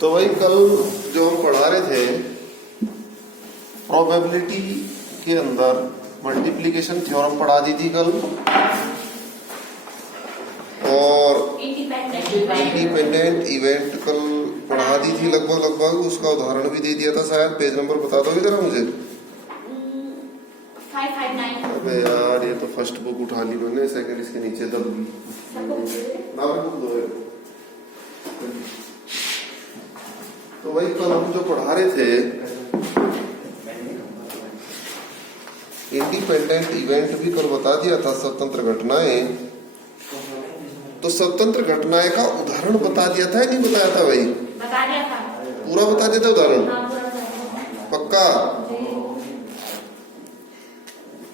तो वही कल जो हम पढ़ा रहे थे प्रोबेबिलिटी के अंदर मल्टीप्लिकेशन थ्योरम पढ़ा दी थी कल, और इंडिपेंडेंट इवेंट कल पढ़ा दी थी लगभग। उसका उदाहरण भी दे दिया था शायद। पेज नंबर बता दोगे जरा मुझे? 559। अबे यार ये तो फर्स्ट बुक उठा ली मैंने, सेकंड इसके नीचे दब गई। तो वही कल हम जो पढ़ा रहे थे इंडिपेंडेंट इवेंट भी कल बता दिया था, स्वतंत्र घटनाएं। तो स्वतंत्र घटनाएं का उदाहरण बता दिया था या नहीं बताया था भाई? बता दिया था, पूरा बता दिया था उदाहरण? हाँ, पूरा बता दिया था। पक्का?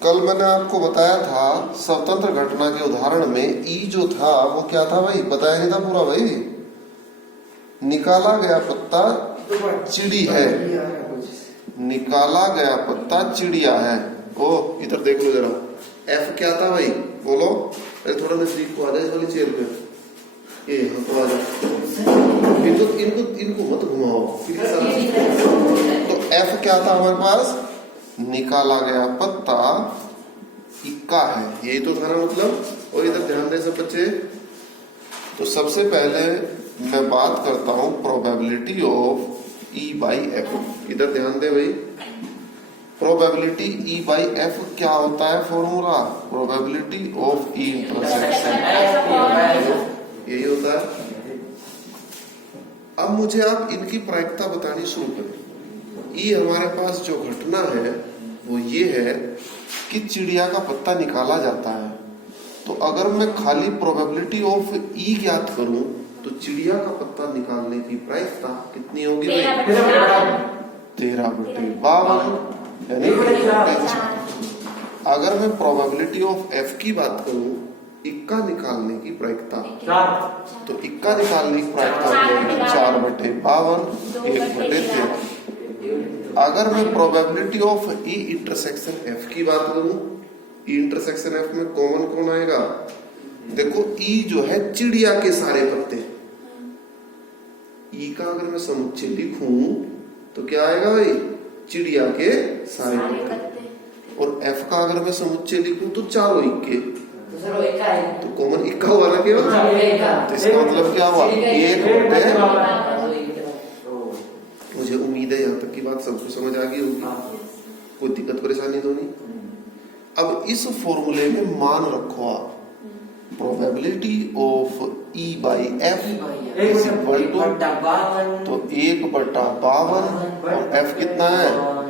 कल मैंने आपको बताया था स्वतंत्र घटना के उदाहरण में ई जो था वो क्या था भाई? बताया नहीं था पूरा भाई? निकाला गया पत्ता चिड़ी है, निकाला गया पत्ता चिड़िया है। ओ इधर देख लो जरा, एफ क्या था भाई? बोलो। अरे थोड़ा नजदीक को आ जाए इस वाली चेयर पे। ये यहाँ तो आ जाओ, इनको मत घुमाओ। तो एफ क्या था हमारे पास? निकाला गया पत्ता इक्का है, यही तो था ना मतलब। और इधर ध्यान दे सब बच्चे। तो सबसे पहले मैं बात करता हूं probability of E by F. इधर ध्यान दे भाई, प्रोबेबिलिटी ई बाई एफ क्या होता है? Formula probability of E intersection, यही होता है। अब मुझे आप इनकी प्रायिकता बतानी शुरू करें। ई हमारे पास जो घटना है वो ये है कि चिड़िया का पत्ता निकाला जाता है। तो अगर मैं खाली प्रोबेबिलिटी ऑफ ई ज्ञात करूं तो चिड़िया का पत्ता निकालने की प्रायिकता कितनी होगी? 13/52। यानी अगर मैं प्रोबेबिलिटी ऑफ एफ की बात करूं, इक्का निकालने की प्रायिकता, तो इक्का निकालने की प्रायिकता होगी 4/52, 1/13। अगर मैं probability of E intersection F की बात करूं, ई इंटरसेक्शन एफ में कॉमन कौन आएगा? देखो ई जो है चिड़िया के सारे पत्ते, ई का अगर मैं समुच्चय लिखूं तो क्या आएगा भाई? चिड़िया के सारे पत्ते। और एफ का अगर मैं समुच्चय लिखूं तो चारों इक्के, तो कॉमन इक्का हुआ ना केवल। तो इसका मतलब क्या हुआ? 1/, मुझे उम्मीद है यहाँ तक की बात सबको समझ आ गई होगी, कोई दिक्कत परेशानी तो नहीं। अब इस फॉर्मूले में मान रखो आप probability of E by F is equal to, तो 1/52 और एफ कितना है?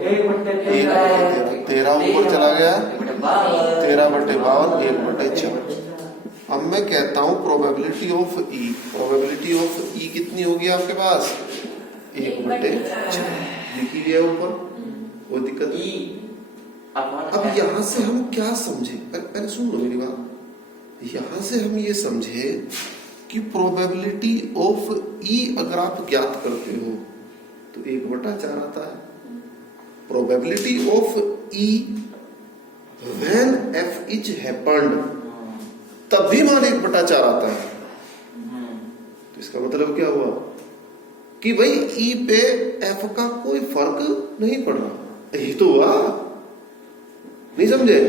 1/13। 13 ऊपर चला गया, 13/52, 1/4। अब मैं कहता हूं probability of E, probability of E कितनी होगी आपके पास? 1/4 लिखी गया ऊपर, कोई दिक्कत नहीं। अब यहां से हम क्या समझे? पहले सुन लो मेरी बात। यहां से हम ये समझे कि प्रोबेबिलिटी ऑफ ई अगर आप ज्ञात करते हो तो 1/4 आता है। Probability of E when F is happened, तब भी मान 1/4 आता है। तो इसका मतलब क्या हुआ कि भाई ई पे एफ का कोई फर्क नहीं पड़ रहा। यही तो हुआ, नहीं समझे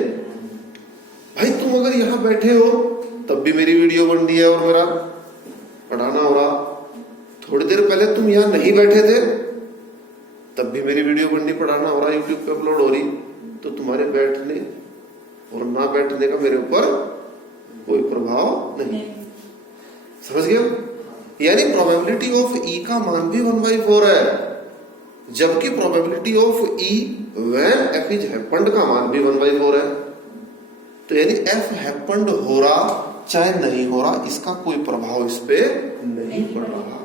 भाई? तुम अगर यहां बैठे हो तब भी मेरी वीडियो बन रही है और मेरा पढ़ाना हो रहा। थोड़ी देर पहले तुम यहां नहीं बैठे थे तब भी मेरी वीडियो बननी, पढ़ाना हो रहा, यूट्यूब पे अपलोड हो रही। तो तुम्हारे बैठने और ना बैठने का मेरे ऊपर कोई प्रभाव नहीं। समझ गए? यानी प्रोबेबिलिटी ऑफ ई का मान भी 1/4 है, जबकि probability of E when F is happened का मान भी 1/4 है। तो यानी एफ हैपेंड हो रहा चाहे नहीं हो रहा, इसका कोई प्रभाव इस पे नहीं पड़ रहा।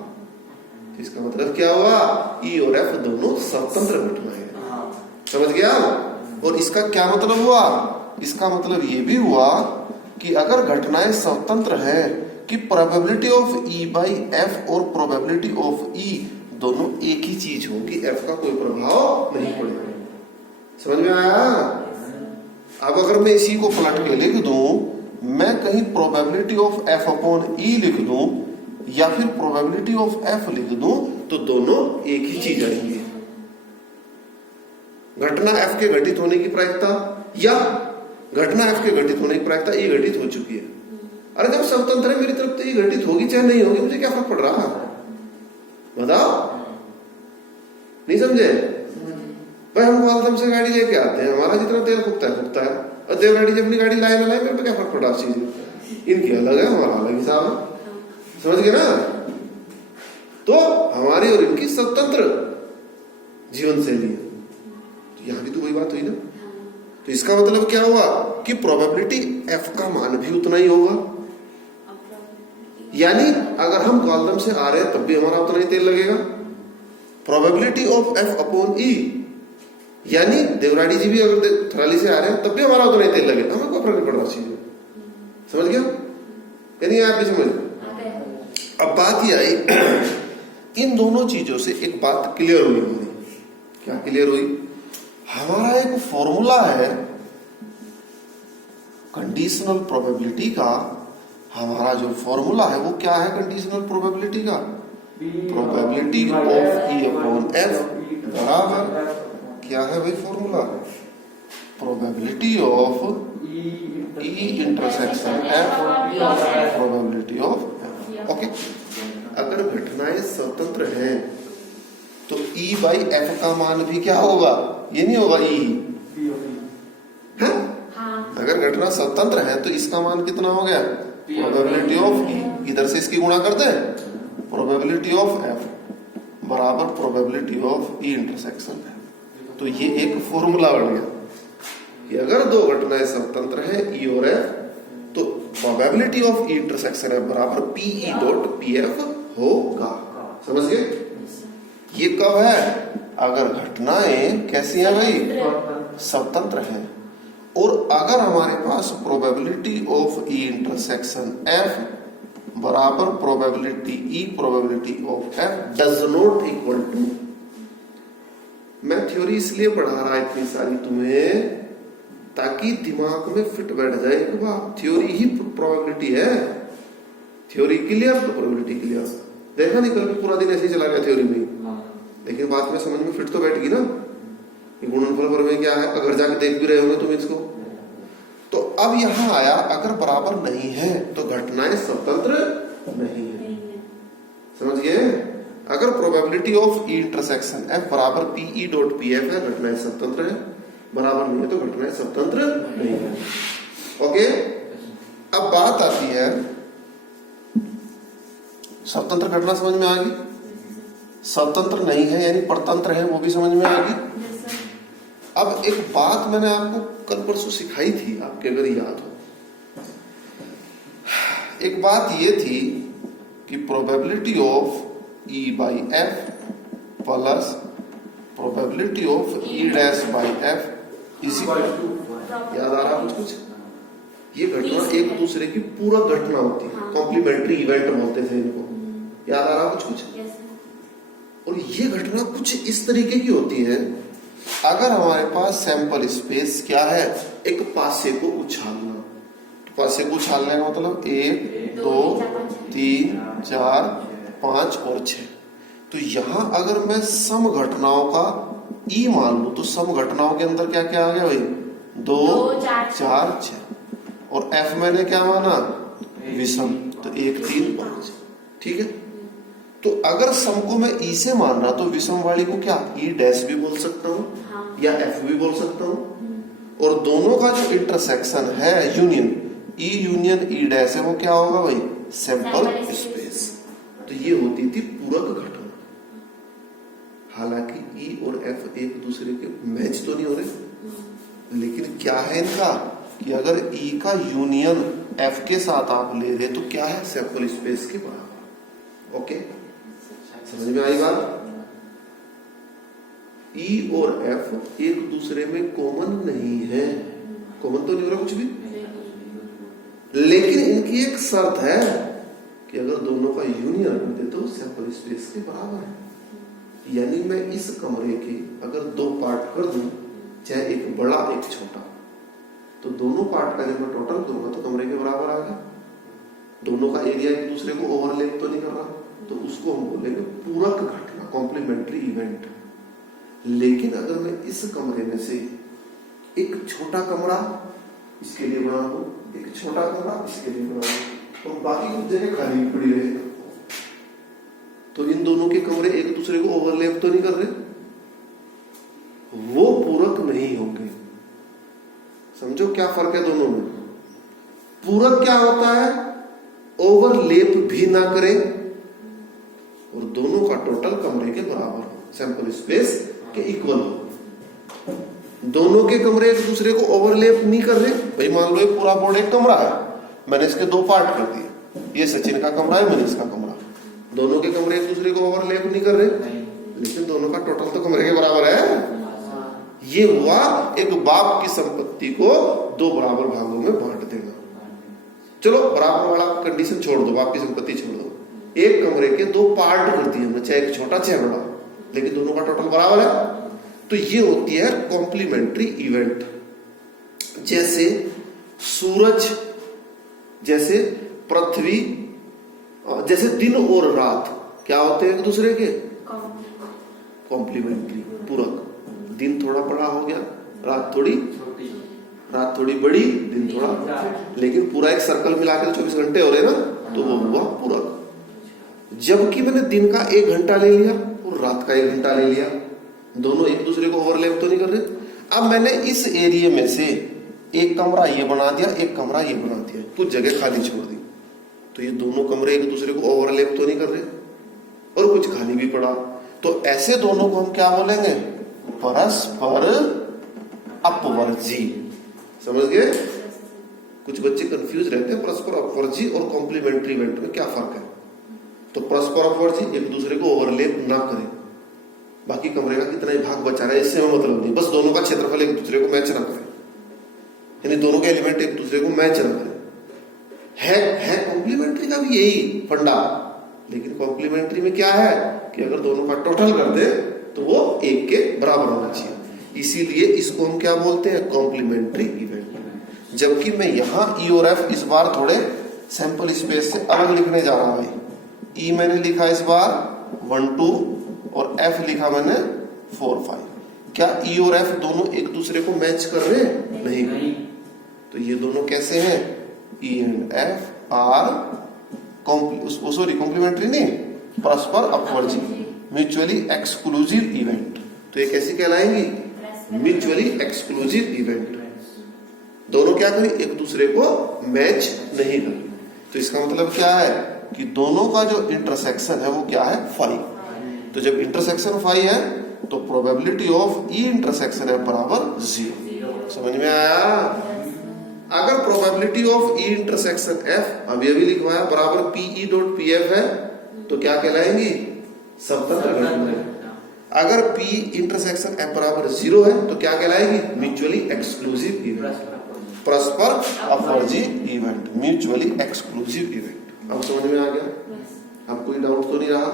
इसका मतलब क्या हुआ? ई और एफ दोनों स्वतंत्र घटनाएं। समझ गया? और इसका क्या मतलब हुआ? इसका मतलब ये भी हुआ कि अगर घटनाएं स्वतंत्र है कि probability of E by F और प्रोबेबिलिटी ऑफ ई दोनों एक ही चीज होगी, एफ का कोई प्रभाव नहीं पड़ेगा। समझ में आया? अब अगर मैं इसी को पलट के लिख दूं, मैं कहीं प्रोबेबिलिटी ऑफ एफ अपॉन ई लिख दूं या फिर प्रोबेबिलिटी ऑफ एफ लिख दूं तो दोनों एक ही चीज आएंगी। घटना एफ के घटित होने की प्रायिकता या घटना एफ के घटित होने की प्रायिकता ये घटित हो चुकी है। अरे जब स्वतंत्र है मेरी तरफ तो ये घटित होगी चाहे नहीं होगी, मुझे क्या फर्क पड़ रहा, बताओ। नहीं समझे भाई, हम मालदम से गाड़ी लेके आते हैं, हमारा जितना तेल फूकता है, और देव गाड़ी जब अपनी गाड़ी लाए ना लाए मेरे पे क्या फर्क पड़ा उस चीज में, इनकी अलग है हमारा अलग हिसाब है, समझ गए ना। तो हमारी और इनकी स्वतंत्र जीवन शैली है, तो यहां भी तो वही बात हुई ना। तो इसका मतलब क्या हुआ कि प्रोबेबिलिटी एफ का मान भी उतना ही होगा, यानी अगर हम कॉलम से आ रहे हैं तब भी हमारा उतना ही तेल लगेगा। प्रोबेबिलिटी ऑफ एफ अपॉन ई, यानी देवराड़ी जी भी अगर थराली से आ रहे हैं तब भी हमारा उतना ही तेल लगेगा, हमें कोई फर्क नहीं पड़ रहा चीज में, समझ गया यानी आप भी समझ। अब बात ये आई इन दोनों चीजों से एक बात क्लियर हुई हमारी, क्या क्लियर हुई, हमारा एक फॉर्मूला है कंडीशनल प्रोबेबिलिटी का, हमारा जो फॉर्मूला है वो क्या है कंडीशनल प्रोबेबिलिटी का, probability of E upon F बराबर क्या है भाई formula, probability of E intersection F probability of F. Okay, अगर घटनाएं स्वतंत्र हैं तो ई बाई एफ का मान भी क्या होगा, ये नहीं होगा ई है? अगर घटना स्वतंत्र है तो इसका मान कितना हो गया, प्रोबेबिलिटी ऑफ ई, इधर से इसकी गुणा करते हैं, प्रोबेबिलिटी ऑफ एफ बराबर प्रोबेबिलिटी ऑफ ई इंटरसेक्शन है। तो ये एक फॉर्मूला बन गया कि अगर दो घटनाएं स्वतंत्र है ई और एफ तो probability of E intersection F बराबर P E dot P F होगा, समझ गए। ये कब है, अगर घटनाएं कैसी हैं भाई, स्वतंत्र हैं, और अगर हमारे पास probability of E intersection F बराबर probability E probability of F does not equal to, मैं थ्योरी इसलिए पढ़ा रहा इतनी सारी तुम्हें ताकि दिमाग में फिट बैठ जाए कि वाह थ्योरी ही प्रोबेबिलिटी है, थ्योरी क्लियर तो प्रोबेबिलिटी क्लियर। देखा नहीं कल भी पूरा दिन ऐसे ही चला गया थ्योरी में, लेकिन बात में समझ में फिट तो बैठ गई ना कि गुणनफल प्रमेय क्या है, अगर जाके देख भी रहे होंगे तुम इसको। तो अब यहां आया अगर बराबर नहीं है तो घटनाएं स्वतंत्र नहीं है, समझ गए। अगर probability of E intersection F बराबर P E dot P F है, घटनाएं स्वतंत्र है, बराबर नहीं है तो घटनाएं स्वतंत्र नहीं है। ओके, अब बात आती है स्वतंत्र घटना समझ में आ गई, स्वतंत्र नहीं है यानी परतंत्र है वो भी समझ में आ गई। अब एक बात मैंने आपको कल परसों सिखाई थी, आपके अगर याद हो, एक बात ये थी कि probability of E by F plus probability of E dash by F इसी, याद आ रहा कुछ, ये घटना एक दूसरे की पूरा घटना होती है, कॉम्प्लीमेंट्री इवेंट बोलते थे इनको, याद आ रहा कुछ। और ये घटना कुछ इस तरीके की होती है, अगर हमारे पास सैंपल स्पेस क्या है, एक पासे को उछालना, तो पासे को उछालने का मतलब 1 2 3 4 5 और 6। तो यहां अगर मैं सम घटनाओं का ई मान लू तो सम घटनाओं के अंदर क्या क्या आ गया भाई, 2 4 6, और एफ मैंने क्या माना, विषम, तो 1 3 5, ठीक है। तो अगर सम को मैं ई से मान रहा तो विषम वाली को क्या ई डैश भी बोल सकता हूँ या एफ भी बोल सकता हूँ, और दोनों का जो इंटरसेक्शन है यूनियन, ई यूनियन ई डैश है, वो क्या होगा भाई, सैंपल स्पेस। तो ये होती थी पूरक घटना। हालांकि ई और एफ एक दूसरे के मैच तो नहीं हो रहे, लेकिन क्या है इनका कि अगर ई का यूनियन एफ के साथ आप ले रहे तो क्या है, सैंपल स्पेस के बराबर। ओके, समझ में आई बात। ई और एफ एक दूसरे में कॉमन नहीं है, कॉमन तो नहीं हो रहा कुछ भी, लेकिन इनकी एक शर्त है कि अगर दोनों का यूनियन कर दे तो सैंपल स्पेस के बराबर है। यानी मैं इस कमरे के अगर 2 पार्ट कर दूं, चाहे एक बड़ा एक छोटा, तो दोनों पार्ट का जब मैं टोटल करूंगा तो कमरे के बराबर आ गया। दोनों का एरिया एक दूसरे को ओवरलैप तो नहीं कर रहा, तो उसको हम बोलेंगे पूरक घटना, कॉम्प्लीमेंट्री इवेंट। लेकिन अगर मैं इस कमरे में से एक छोटा कमरा इसके लिए बना दूं, एक छोटा कमरा इसके लिए बना दूं, और बाकी कुछ जगह खाली पड़ी रहे, तो इन दोनों के कमरे एक दूसरे को ओवरलैप तो नहीं कर रहे, वो पूरक नहीं होंगे। समझो क्या फर्क है दोनों में। पूरक क्या होता है? ओवरलैप भी ना करें और दोनों का टोटल कमरे के बराबर हो, सैंपल स्पेस के इक्वल हो। दोनों के कमरे एक दूसरे को ओवरलैप नहीं कर रहे। भाई मान लो एक पूरा बोर्ड एक कमरा है, मैंने इसके दो पार्ट कर दिए, ये सचिन का कमरा है, मनीष का कमरा। दोनों के कमरे एक दूसरे को ओवरलैप नहीं कर रहे, लेकिन दोनों का टोटल तो कमरे के बराबर है। ये हुआ एक बाप की संपत्ति को दो बराबर भागों में बांट देना। चलो बराबर वाला कंडीशन छोड़ दो, बाप की संपत्ति छोड़ दो, एक कमरे के दो पार्ट कर दिए हमने, चाहे एक छोटा चाहे बड़ा, लेकिन दोनों का टोटल बराबर है। तो ये होती है कॉम्प्लीमेंट्री इवेंट। जैसे सूरज, जैसे पृथ्वी, जैसे दिन और रात क्या होते हैं एक दूसरे के? कॉम्प्लीमेंट्री, पूरक। दिन थोड़ा बड़ा हो गया, रात थोड़ी बड़ी, दिन थोड़ा, लेकिन पूरा एक सर्कल मिलाकर 24 घंटे हो रहे ना, तो वो हुआ पूरक। जबकि मैंने दिन का 1 घंटा ले लिया और रात का 1 घंटा ले लिया, दोनों एक दूसरे को ओवरलैप तो नहीं कर रहे। अब मैंने इस एरिया में से एक कमरा ये बना दिया, एक कमरा ये बना दिया, कुछ जगह खाली छोड़ दी, तो ये दोनों कमरे एक दूसरे को ओवरलैप तो नहीं कर रहे और कुछ खाली भी पड़ा। तो ऐसे दोनों को हम क्या बोलेंगे? परस्पर अपवर्जी। समझ गए? कुछ बच्चे कंफ्यूज रहते हैं परस्पर अपवर्जी और कॉम्प्लीमेंट्री इवेंट में क्या फर्क है। तो परस्पर अपवर्जी एक दूसरे को ओवरलैप ना करें, बाकी कमरे का कितना ही भाग बचा रहा है इससे हमें मतलब नहीं, बस दोनों का क्षेत्रफल एक दूसरे को मैच ना करे, यानी दोनों के एलिमेंट एक दूसरे को मैच ना करे। है कॉम्प्लीमेंट्री का भी यही फंडा, लेकिन कॉम्प्लीमेंट्री में क्या है कि अगर दोनों का टोटल कर दे तो वो एक के बराबर होना चाहिए। इसीलिए इसको हम क्या बोलते हैं? Complementary event. जबकि मैं यहां ई और एफ इस बार थोड़े सैंपल स्पेस से अलग लिखने जा रहा हूं। ई मैंने लिखा इस बार 1 2 और एफ लिखा मैंने 4 5। क्या ई और एफ दोनों एक दूसरे को मैच कर रहे हैं? नहीं। तो ये दोनों कैसे हैं? E and F are complementary नहीं, परस्पर अपवर्जी, म्यूचुअली एक्सक्लूसिव इवेंट। तो ये कैसी कहलाएंगी? Mutually exclusive event. दोनों क्या करें? एक दूसरे को मैच नहीं करें। तो इसका मतलब क्या है कि दोनों का जो इंटरसेक्शन है वो क्या है? 5। तो जब इंटरसेक्शन 5 है तो प्रोबेबिलिटी ऑफ ई इंटरसेक्शन है बराबर 0। समझ में आया? अगर probability of E intersection F अभी लिखवाया बराबर पीई डॉट पीएफ है तो क्या कहलाएंगी? स्वतंत्र घटना। अगर पी इंटरसेक्शन एफ बराबर 0 है तो क्या कहलाएगी? म्यूचुअली एक्सक्लूसिव इवेंट, परस्पर अपवर्जी इवेंट, म्यूचुअली एक्सक्लूसिव इवेंट। अब समझ में आ गया? अब कोई डाउट तो नहीं रहा?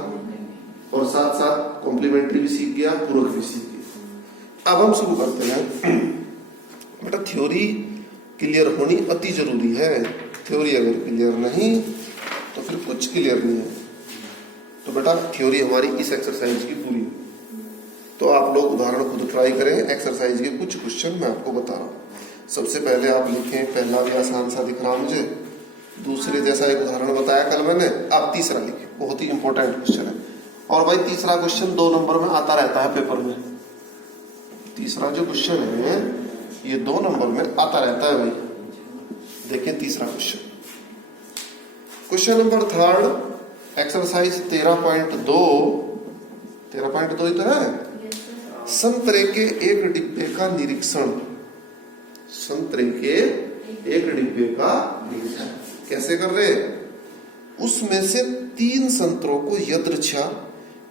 और साथ साथ कॉम्प्लीमेंट्री भी सीख गया, पूरक भी सीख गया। अब हम शुरू करते हैं। बेटा थ्योरी क्लियर होनी अति जरूरी है। थ्योरी अगर क्लियर नहीं तो फिर कुछ क्लियर नहीं है। तो बेटा थ्योरी हमारी इस एक्सरसाइज की पूरी। तो आप लोग उदाहरण खुद ट्राई करें। एक्सरसाइज के कुछ क्वेश्चन मैं आपको बता रहा हूँ। सबसे पहले आप लिखें, पहला भी आसान सा दिख रहा मुझे, दूसरे जैसा एक उदाहरण बताया कल मैंने, आप तीसरा लिखें, बहुत ही इंपॉर्टेंट क्वेश्चन है। और भाई तीसरा क्वेश्चन 2 नंबर में आता रहता है पेपर में। तीसरा जो क्वेश्चन है ये 2 नंबर में आता रहता है भाई। देखिए तीसरा क्वेश्चन, क्वेश्चन नंबर 3 एक्सरसाइज 13.2 ही तो है। संतरे के एक डिब्बे का निरीक्षण, संतरे के एक डिब्बे का निरीक्षण कैसे कर रहे? उसमें से 3 संतरों को यदृच्छा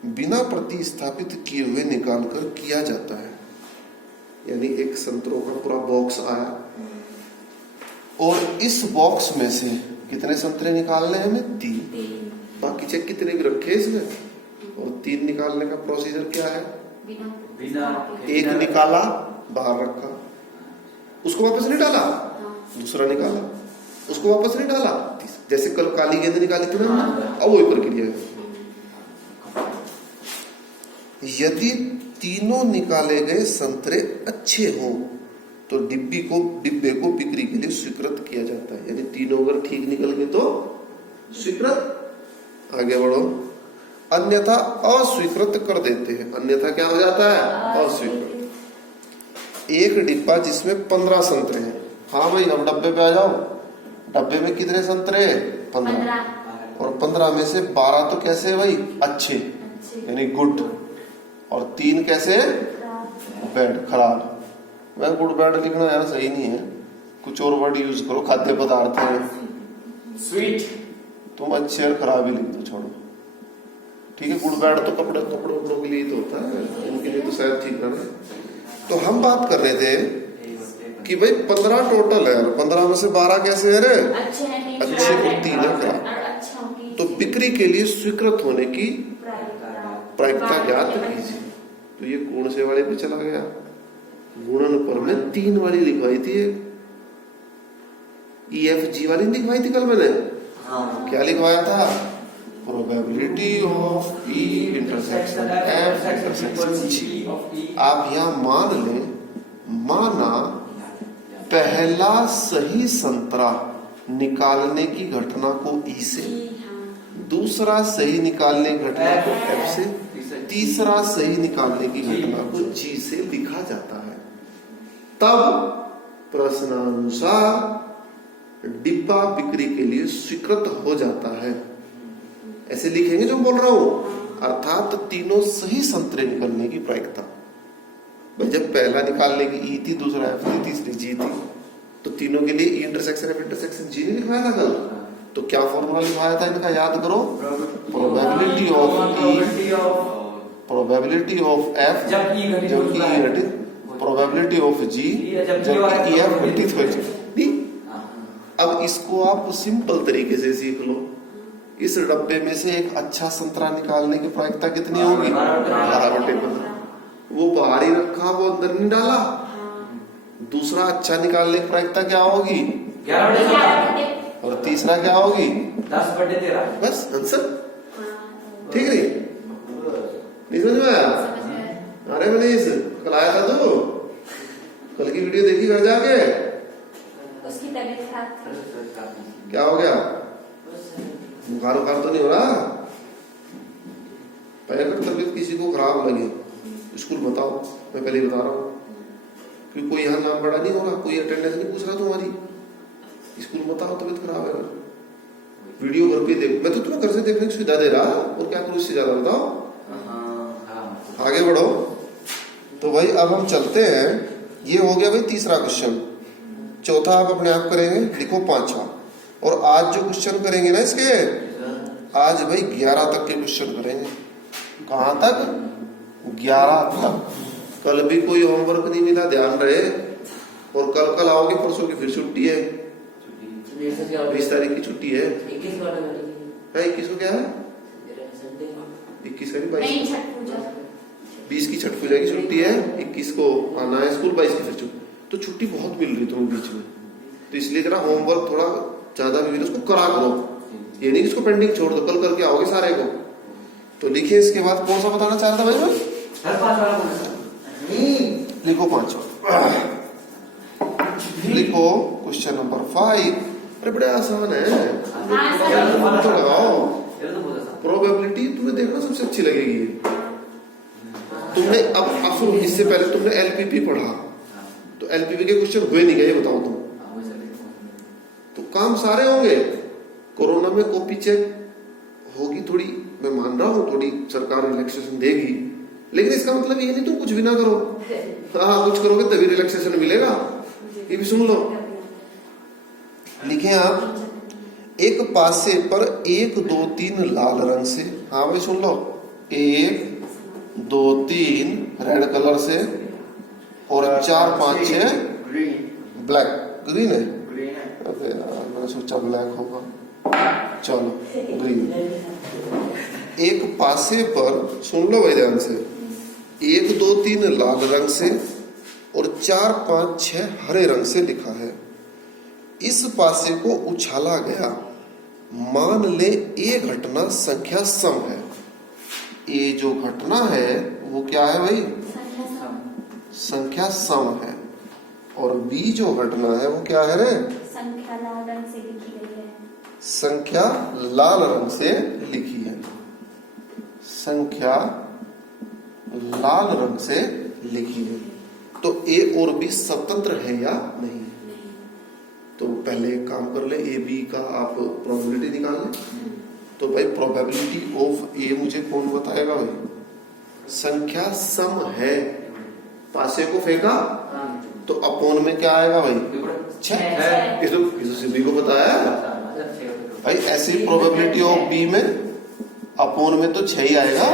बिना प्रतिस्थापित किए हुए निकालकर किया जाता है। यानी एक संतरों का पूरा बॉक्स आया और इस बॉक्स में से कितने संतरे निकालने हैं हमें? 3। बाकी चेक कितने भी रखे इसमें, और 3 निकालने का प्रोसीजर क्या है? एक निकाला, बाहर रखा, उसको वापस नहीं डाला, दूसरा निकाला, उसको वापस नहीं डाला, जैसे कल काली गेंद निकाली थी ना, अब वही प्रक्रिया है। यदि तीनों निकाले गए संतरे अच्छे हों तो डिब्बे को बिक्री के लिए स्वीकृत किया जाता है। यानी तीनों अगर ठीक निकल गए तो स्वीकृत। आगे बढ़ो। अन्यथा अस्वीकृत कर देते हैं। अन्यथा क्या हो जाता है? अस्वीकृत। एक डिब्बा जिसमें 15 संतरे हैं। हाँ भाई, अब डब्बे पे आ जाओ। डब्बे में कितने संतरे? 15। और 15 में से 12 तो कैसे है भाई? अच्छे, यानी गुड। और 3 कैसे? बैड, खराब। वह गुड बैड लिखना यार सही नहीं है, कुछ और वर्ड यूज करो। खाद्य पदार्थ है, स्वीट। तुम अच्छे और खराब ही लिख दो, छोड़ो। ठीक है, गुड बैड तो कपड़ों के लिए तो होता है, इनके लिए तो शायद ठीक ना है। तो हम बात कर रहे थे कि भाई 15 टोटल है, 15 में से 12 कैसे है रे? अच्छे और 3 है खराब। तो बिक्री के लिए स्वीकृत होने की प्रायिकता ज्ञात कीजिए। तो ये गुण से वाले पे चला गया। गुणन पर में 3 वाली लिखवाई थी, EFG वाली लिखवाई थी कल मैंने। क्या लिखवाया था? Probability of E intersection F intersection G। आप यहां मान लें, माना पहला सही संतरा निकालने की घटना को E से, दूसरा सही निकालने की घटना को F से, तीसरा सही निकालने की घटना को G से लिखा जाता है। तब प्रश्नानुसार डिब्बा बिक्री के लिए स्वीकृत हो जाता है। ऐसे लिखेंगे जो बोल रहा हूं, अर्थात तीनों सही संतरे निकलने की प्रायिकता। जब पहला निकालने की E थी, दूसरा F थी, तीसरी G थी, तो तीनों के लिए E intersection F intersection G नहीं लिखवाया था कल? तो क्या फॉर्मूला लिखवाया था इनका? याद करो। प्रोबेबिलिटी ऑफ F जबकि E घटित, प्रोबेबिलिटी ऑफ G जबकि EF घटित हो जाए। अब इसको आप सिंपल तरीके से सीख लो। इस डब्बे में से एक अच्छा संतरा निकालने की प्रायिकता कितनी होगी? 12/15। वो बाहर ही रखा, वो अंदर नहीं डाला। दूसरा अच्छा निकालने की प्रायिकता क्या होगी? 11/15। और तीसरा क्या होगी? 10/13। बस आंसर ठीक नहीं? नहीं समझ में आया? अरे मनीष, कल आया था तू? कल की वीडियो देखी घर जाके? उसकी तबीयत खराब थी। क्या हो गया? बुखार तो नहीं हो रहा? पहले अगर तबीयत किसी को खराब लगे स्कूल बताओ, मैं पहले बता रहा हूँ। क्योंकि कोई यहाँ नाम बड़ा नहीं हो रहा, कोई अटेंडेंस नहीं पूछ रहा तुम्हारी। स्कूल बताओ तबीयत खराब है, वीडियो घर पे देखो। मैं तो तुम्हें घर से देखने की सुविधा दे रहा, और क्या करूँ इससे ज्यादा? बताओ। आगे बढ़ो। तो भाई अब हम चलते हैं। ये हो गया भाई तीसरा क्वेश्चन। चौथा आप अपने आप करेंगे, लिखो 5वां। और आज जो क्वेश्चन करेंगे ना इसके, आज भाई 11 तक के क्वेश्चन करेंगे। कहां तक? 11 तक। कल भी कोई होमवर्क नहीं मिला, ध्यान रहे। और कल आओगे, परसों की फिर छुट्टी है, 20 तारीख की छुट्टी है। 21 को क्या है? 21 का नहीं, 20 की छठ पूजा की छुट्टी है, 21 को आना है स्कूल, 22 की फिर छुट्टी। तो छुट्टी बहुत मिल रही तुम्हें बीच में, तो इसलिए जरा होमवर्क थोड़ा ज्यादा भी उसको करा करो। ये नहीं इसको पेंडिंग छोड़ दो, कल करके आओगे सारे को। तो लिखिए इसके बाद कौन सा बताना चाह रहा था भाई? लिखो 5वां। लिखो क्वेश्चन नंबर 5। अरे बड़े आसान है, तो लगाओ। प्रोबेबिलिटी तुम्हें देखना सबसे अच्छी लगेगी। तुमने अब सुनो, इससे पहले तुमने एलपीपी पढ़ा, तो एलपीपी के क्वेश्चन हुए नहीं गए, ये बताओ तुम। तो काम सारे होंगे। कोरोना में कॉपी चेक होगी थोड़ी, मैं मान रहा हूँ, थोड़ी सरकार रिलैक्सेशन देगी, लेकिन इसका मतलब ये नहीं तुम कुछ भी ना करो। हाँ, कुछ करोगे तभी रिलैक्सेशन मिलेगा। ये भी सुन लो। लिखे आप, एक पासे पर 1 2 3 लाल रंग से, हाँ भाई सुन लो, 1 2 3 रेड कलर से, और 4 5 6 ब्लैक, ग्रीन है। अरे यार, मैंने सोचा ब्लैक होगा, चलो ग्रीन। एक पासे पर, सुन लो भाई ध्यान से, 1 2 3 लाल रंग से और 4 5 6 हरे रंग से लिखा है। इस पासे को उछाला गया, मान ले ये घटना संख्या सम है। ये जो घटना है वो क्या है भाई? संख्या सम। संख्या सम है। और बी जो घटना है वो क्या है रे? संख्या लाल रंग से लिखी गई है। संख्या लाल रंग से लिखी है। संख्या लाल रंग से लिखी है। तो ए और बी स्वतंत्र है या नहीं? तो पहले एक काम कर ले, ए बी का आप प्रोबेबिलिटी निकाल ले। तो भाई प्रोबेबिलिटी ऑफ ए मुझे कौन बताएगा भाई? संख्या सम है, पासे को फेंका तो अपोन में क्या आएगा भाई? 6। इस बी को बताया भाई। ऐसी प्रोबेबिलिटी ऑफ बी में अपोन में तो 6 ही आएगा।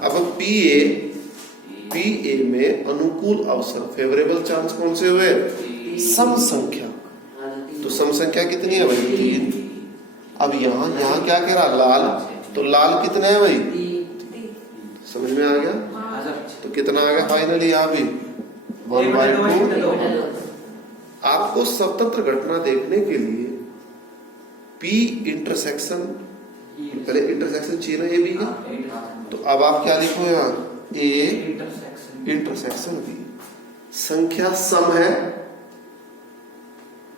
अब पी ए में अनुकूल अवसर, फेवरेबल चांस कौन से हुए? सम संख्या। तो सम संख्या कितनी है भाई? 3। अब यहाँ क्या कह रहा? लाल। तो लाल कितने है भाई? 3। समझ में आ गया? तो कितना आ गया फाइनली? यहाँ भी 1/2। आपको स्वतंत्र घटना देखने के लिए पी इंटरसेक्शन, पहले इंटरसेक्शन चाहिए ना ए बी का। तो अब आप क्या लिखो यहाँ? A intersection B. संख्या सम है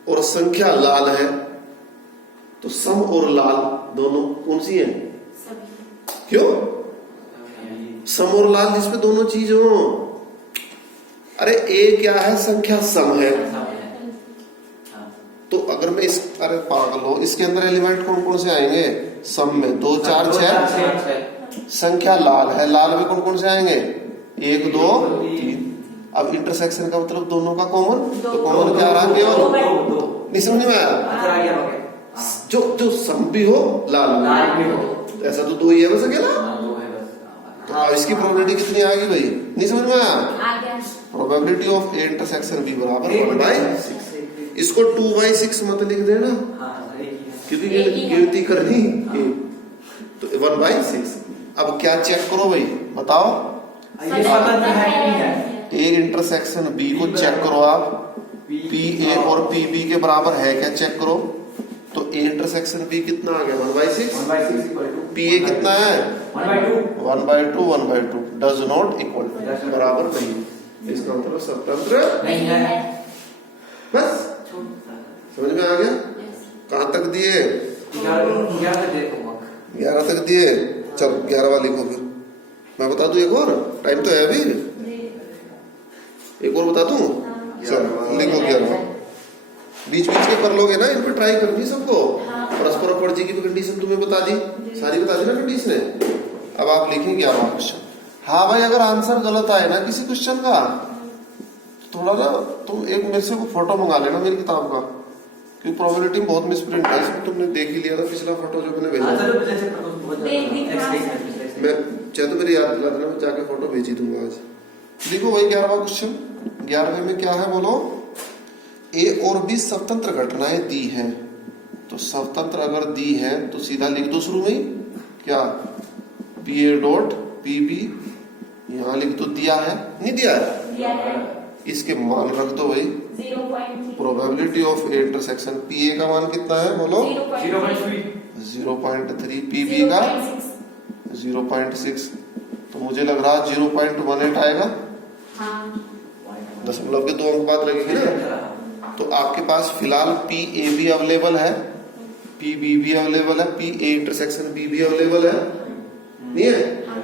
और संख्या लाल है, तो सम और लाल दोनों कौन सी है? क्यों? सम और लाल जिसमें दोनों चीज हो। अरे ए क्या है? संख्या सम है। तो अगर मैं अरे पागल हो, इसके अंदर एलिमेंट कौन कौन से आएंगे? सम में 2 4 6। संख्या लाल है, लाल में कौन कौन से आएंगे? 1 2 3। अब इंटरसेक्शन का मतलब दोनों का कॉमन। तो कॉमन क्या रहा? केवल। नहीं समझ में आया? जो सम भी हो लाल भी हो, तो ऐसा तो 2 ही है बस अकेला। तो अब इसकी प्रोबेबिलिटी कितनी आ गई भाई? नहीं समझ में आया? Probability of A intersection B बराबर 1/6। इसको 2/6 मत लिख देना, क्योंकि गिनती करनी। तो 1/6। अब क्या चेक करो भाई? बताओ। ए इंटरसेक्शन बी को चेक करो आप। पी ए और पी बी के बराबर है क्या? चेक करो। तो ए इंटरसेक्शन बी कितना आ गया? 1/6। पी ए कितना है? 1/2 डज नॉट इक्वल, बराबर नहीं। इसका मतलब स्वतंत्र नहीं है। बस समझ में आ गया? कहां तक दिए? 11 तक दिए। चल 11 वाली को फिर मैं बता दूं एक और। टाइम तो है अभी, एक और बता दूं। चल लिखो 11। बीच के कर लोगे ना, इन पर ट्राई करनी सबको। परस्पर अपवर्जी की भी कंडीशन तुम्हें बता दी, सारी बता दी ना कंडीशन। अब आप लिखेंगे 11वां क्वेश्चन। हाँ भाई, अगर आंसर गलत आए ना किसी क्वेश्चन का, थोड़ा ना तुम एक मेरे से फोटो मंगा लेना मेरी किताब का, क्योंकि प्रोबेबिलिटी बहुत मिसप्रिंट है इसमें। तुमने देख ही लिया था पिछला फोटो जो मैंने भेजा। मैं चाहे तो मेरी याद दिला देना, मैं जाके फोटो भेज ही दूंगा आज। देखो भाई 11वां क्वेश्चन। 11वें में क्या है बोलो? ए और बी स्वतंत्र घटनाएं दी हैं। तो स्वतंत्र अगर दी है तो सीधा लिख दो शुरू में ही क्या? P A dot P B. यहां लिख दो दिया है, नहीं दिया है? इसके मान रख दो भाई। 0.3। Probability of A intersection P A का मान कितना है बोलो? 0.3। पी बी का 0.6। तो मुझे लग रहा 0.18 आएगा। दशमलव के 2 अंक बाद लगेगी ना। तो आपके पास फिलहाल पी ए भी अवेलेबल है, पी बी भी अवेलेबल है, पी ए इंटरसेक्शन बी भी अवेलेबल है, नहीं है?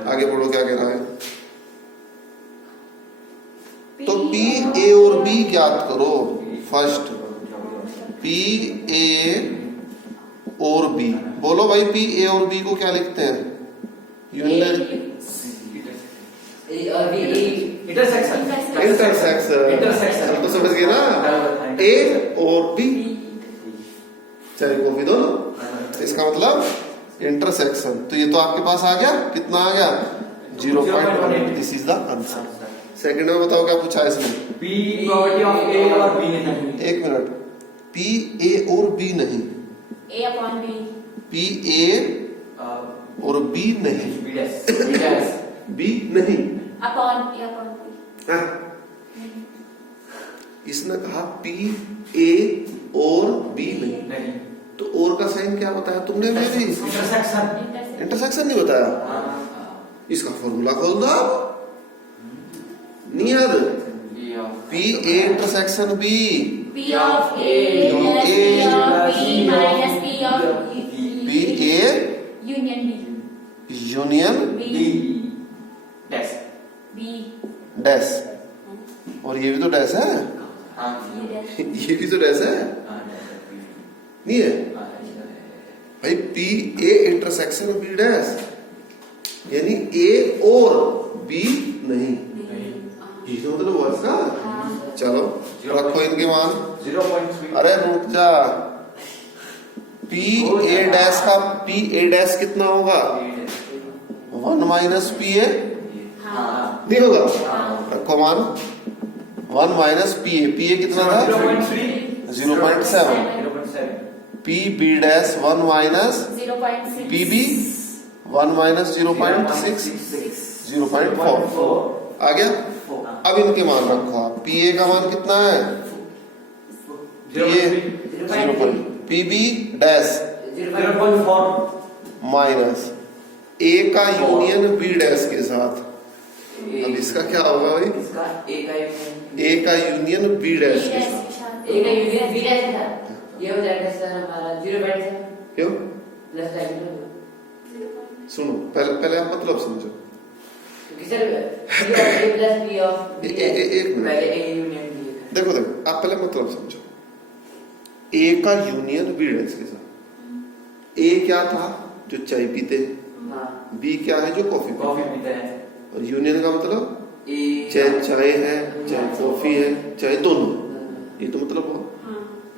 आगे बढ़ो, क्या कह रहा है? तो पी ए और बी ज्ञात करो। फर्स्ट पी ए और बी। बोलो भाई पी ए और बी को क्या लिखते हैं? इंटरसेक्शन। तो समझ गए ना? ए और बी, चाहे कॉपी दो ना। इसका मतलब इंटरसेक्शन। तो ये तो आपके पास आ गया, कितना आ गया? 0.1। This is the answer. Second में बताओ क्या पूछा इसने? पी प्रोबेबिलिटी ऑफ ए और बी नहीं। एक मिनट, पी ए और बी नहीं, ए अपॉन बी। पी ए और बी नहीं, बी नहीं अपॉन ए अपॉन बी। इसने कहा पी ए और बी नहीं। नहीं। तो और का साइन क्या बताया तुमने? मेरी इंटरसेक्शन। इंटरसेक्शन नहीं बताया। इसका फॉर्मूला खोल दो आप। नहीं याद? P A intersection B. P of A plus P of B minus P of P A union B. Union D dash. B. Dash. और ये भी तो डैश है। हाँ ये भी तो डैश है, नहीं है भाई? P A intersection B dash, यानी ए और बी नहीं। ये तो मतलब हुआ इसका। चलो रखो इनके मान। 0.3। अरे रुक जा। पी ए डैश का पी ए डैश कितना होगा? 1 माइनस पी ए नहीं होगा? रखो मान। 1 माइनस पी ए कितना था? 0.3। 0.7। P B dash 1 minus 0.6. P B 1 minus 0.6 0.4 आ गया। अब इनके मान रखो आप। पी ए का मान कितना है? पी बी डैश 0.4 माइनस ए का यूनियन बी डैश के साथ। अब इसका क्या होगा भाई? इसका ए का यूनियन बी डैश के B साथ। dash के साथ. एक यूनिट बी डैश था, ये हो जाएगा सर हमारा 0.7 क्यों? प्लस सुनो, पहले आप मतलब समझो। क्योंकि sir A plus B of एक मिनट। पहले ए यूनियन बी है। देखो आप पहले मतलब समझो। ए का यूनियन बी डैश के साथ। ए क्या था? जो चाय पीते हैं। हाँ बी क्या है? जो कॉफी पीते हैं। और यूनियन का मतलब ए चाहे चाय है चाहे कॉफी है चाहे दोनों, ये तो मतलब हुआ।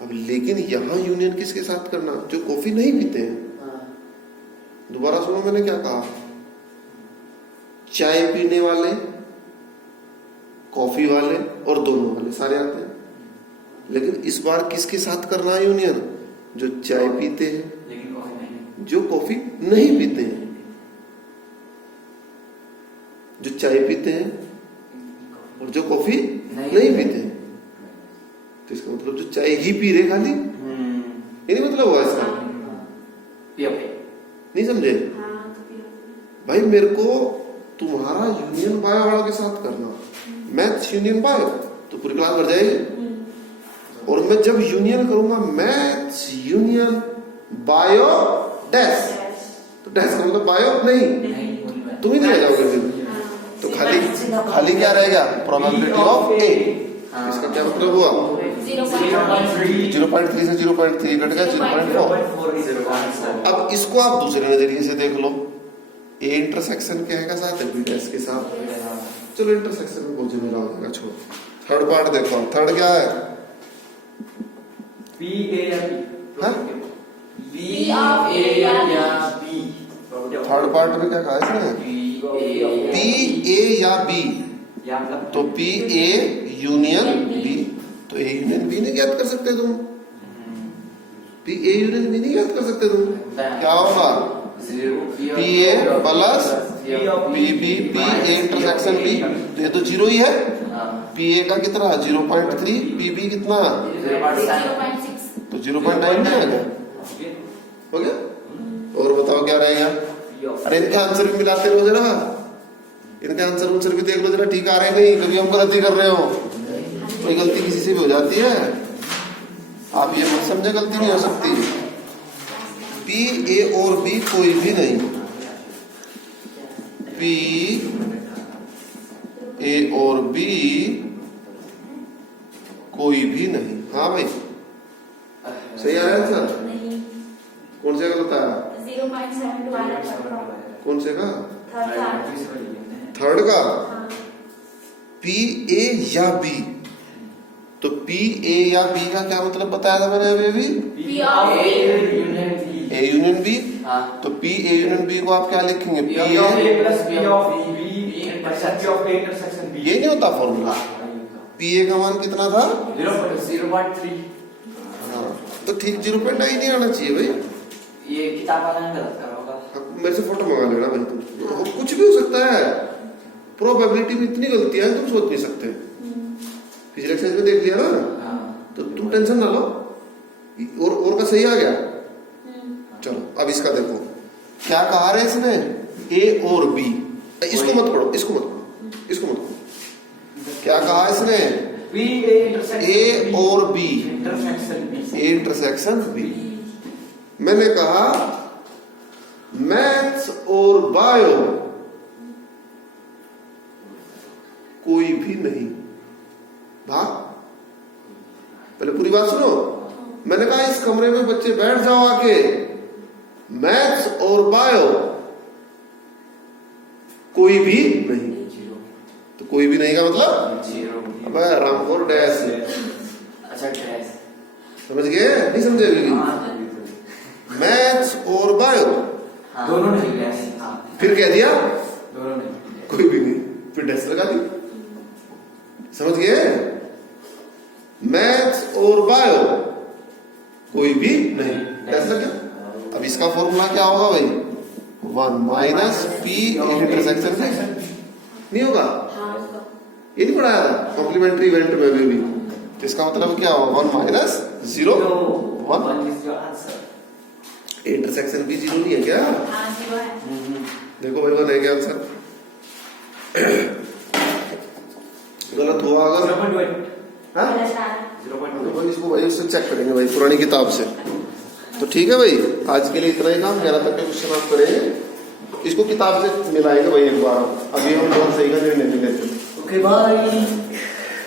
अब लेकिन यहाँ यूनियन किसके साथ करना? जो कॉफी नहीं पीते हैं। दोबारा सुनो मैंने क्या कहा। चाय पीने वाले, कॉफी वाले और दोनों वाले सारे आते हैं। लेकिन इस बार किसके साथ करना है यूनियन? जो चाय पीते हैं, लेकिन कॉफी नहीं। जो कॉफी नहीं पीते हैं। जो चाय पीते हैं और जो कॉफी नहीं पीते हैं। तो इसका मतलब जो चाय ही पी रहे खाली, ये नहीं मतलब हुआ इसका। नहीं समझे भाई? मेरे को तुम्हारा यूनियन बायो वालों के साथ करना। मैथ्स यूनियन बायो तो पूरी क्लास भर जाएगी। और मैं जब यूनियन करूंगा मैथ्स यूनियन बायो डैश, तो डैश का मतलब बायो नहीं, तुम ही नहीं रह जाओगे फिर। तो खाली क्या रहेगा? प्रोबेबिलिटी ऑफ ए। इसका क्या मतलब हुआ? 0.3 से 0.3 कट गया 0.4। अब इसको आप दूसरे नजरिए से देख लो। ए इंटरसेक्शन क्या है साथ है? बी डैश के साथ। चलो इंटरसेक्शन में बहुत झमेला हो जाएगा, छोड़। थर्ड पार्ट देखो। थर्ड क्या है? पी ए या बी of A या बी। थर्ड पार्ट में क्या कहा इसने? पी ए या बी। तो पी ए यूनियन बी। तो ए यूनियन बी नहीं ज्ञात कर सकते तुम? पी ए यूनियन बी नहीं ज्ञात कर सकते तुम? क्या होगा? P A plus P B P A intersection B. तो ये तो जीरो ही है। पी ए का कितना? 0.3। पी बी कितना? 0.6. तो 0.9 नहीं आएगा? हो गया? और बताओ क्या रहेगा? अरे इनके आंसर भी मिलाते रहो जरा। इनके आंसर भी देख लो जरा, ठीक आ रहे नहीं। कभी हम गलती कर रहे हो। कोई गलती किसी से भी हो जाती है। आप ये मत समझे गलती नहीं हो सकती। पी ए और बी कोई भी नहीं। पी ए और बी कोई भी नहीं। हाँ भाई सही आया आंसर? नहीं. कौन से गलत आया? 0.7 वाला पढ़ो. कौन से का? थर्ड थर्ड का? पी ए या बी। तो पी ए या बी का क्या मतलब बताया था मैंने अभी? P of A. A union B. तो पी ए यूनियन बी को आप क्या लिखेंगे? P A plus B of B intersection B. ये नहीं होता फॉर्मूला। पी ए का मान कितना था? 0.3। हाँ, तो ठीक 0.9 नहीं आना चाहिए भाई। ये किताब वाला ने गलत करा होगा। मेरे से फोटो मंगा लेना भाई तुम। कुछ भी हो सकता है। प्रोबेबिलिटी में इतनी गलतियां हैं तुम सोच नहीं सकते। पिछले एक्सरसाइज में देख लिया ना, तो तुम टेंशन ना लो। और का सही आ गया। चलो अब इसका देखो क्या कहा रहे इसने, ए और बी। इसको मत पढ़ो, इसको मत पढ़ो, इसको मत पढ़ो। क्या कहा इसने, B A intersection ए और B, intersection B। A intersection B. मैंने कहा मैथ्स और बायो कोई भी नहीं। भाग, पहले पूरी बात सुनो। मैंने कहा इस कमरे में बच्चे बैठ जाओ आके, मैथ्स और बायो कोई भी नहीं। तो कोई भी नहीं का मतलब जीरो। अब रामपुर डैश, अच्छा डैश। समझ गए नहीं समझे अभी? मैथ्स और बायो दोनों नहीं डैश। हाँ फिर कह दिया दोनों नहीं। कोई भी नहीं, फिर डैश लगा दी। समझ गए? मैथ्स और बायो कोई भी नहीं, डैश लग गया। अब इसका फॉर्मूला क्या होगा भाई, 1 माइनस पी इंटरसेक्शन नहीं होगा? ये नहीं पढ़ाया था कॉम्प्लीमेंट्री इवेंट में भी। तो इसका मतलब क्या होगा, 1 minus 0 1। 1 is your answer। Intersection भी 0 नहीं है क्या? हाँ, 0 है। देखो भाई 1 है क्या आंसर? गलत हुआ अगर 0.1। हाँ? गलत आ रहा है। तो भाई इसको भाई उससे चेक करेंगे भाई पुरानी किताब से। तो ठीक है भाई, आज के लिए इतना ही काम। 11 तक के क्वेश्चन आप करेंगे, इसको किताब से मिलाएंगे भाई एक बार। अभी हम बहुत सही का निर्णय नहीं लेते। Okay bye.